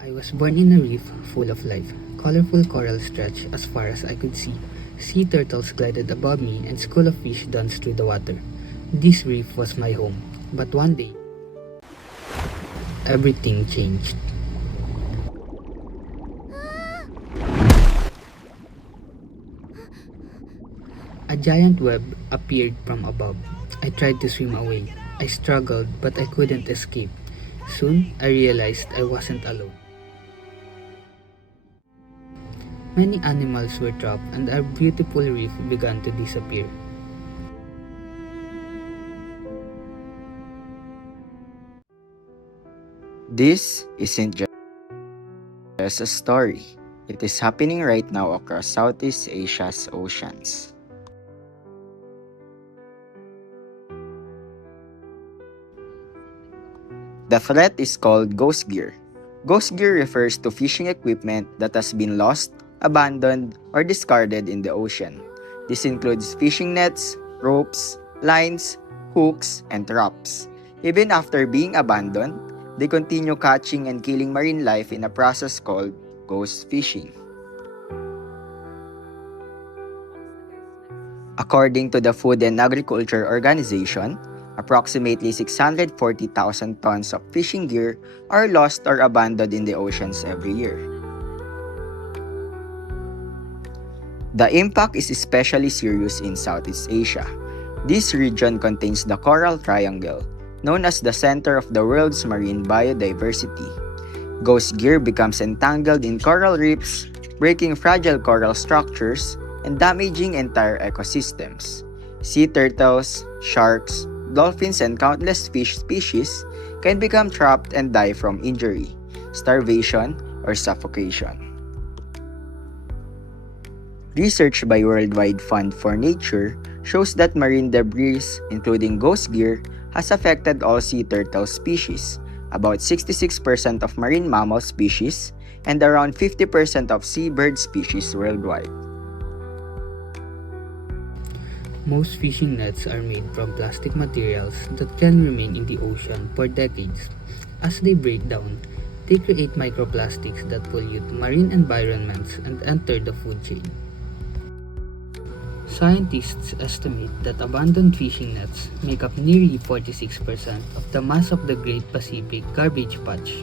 I was born in a reef full of life. Colorful coral stretched as far as I could see. Sea turtles glided above me and school of fish danced through the water. This reef was my home. But one day, everything changed. A giant web appeared from above. I tried to swim away. I struggled, but I couldn't escape. Soon, I realized I wasn't alone. Many animals were trapped and our beautiful reef began to disappear. This isn't just a story. It is happening right now across Southeast Asia's oceans. The threat is called ghost gear. Ghost gear refers to fishing equipment that has been lost, abandoned, or discarded in the ocean. This includes fishing nets, ropes, lines, hooks, and traps. Even after being abandoned, they continue catching and killing marine life in a process called ghost fishing. According to the Food and Agriculture Organization, approximately 640,000 tons of fishing gear are lost or abandoned in the oceans every year. The impact is especially serious in Southeast Asia. This region contains the Coral Triangle, known as the center of the world's marine biodiversity. Ghost gear becomes entangled in coral reefs, breaking fragile coral structures and damaging entire ecosystems. Sea turtles, sharks, dolphins, and countless fish species can become trapped and die from injury, starvation, or suffocation. Research by Worldwide Fund for Nature shows that marine debris, including ghost gear, has affected all sea turtle species, about 66% of marine mammal species, and around 50% of seabird species worldwide. Most fishing nets are made from plastic materials that can remain in the ocean for decades. As they break down, they create microplastics that pollute marine environments and enter the food chain. Scientists estimate that abandoned fishing nets make up nearly 46% of the mass of the Great Pacific Garbage Patch.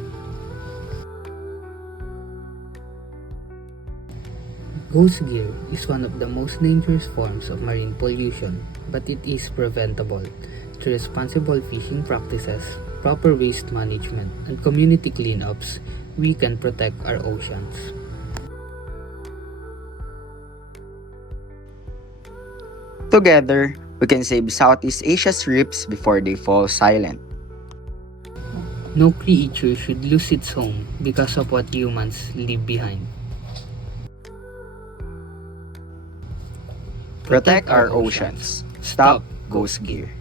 Ghost gear is one of the most dangerous forms of marine pollution, but it is preventable through responsible fishing practices, proper waste management, and community cleanups. We can protect our oceans. Together, we can save Southeast Asia's reefs before they fall silent. No creature should lose its home because of what humans leave behind. Protect our oceans. Stop ghost gear.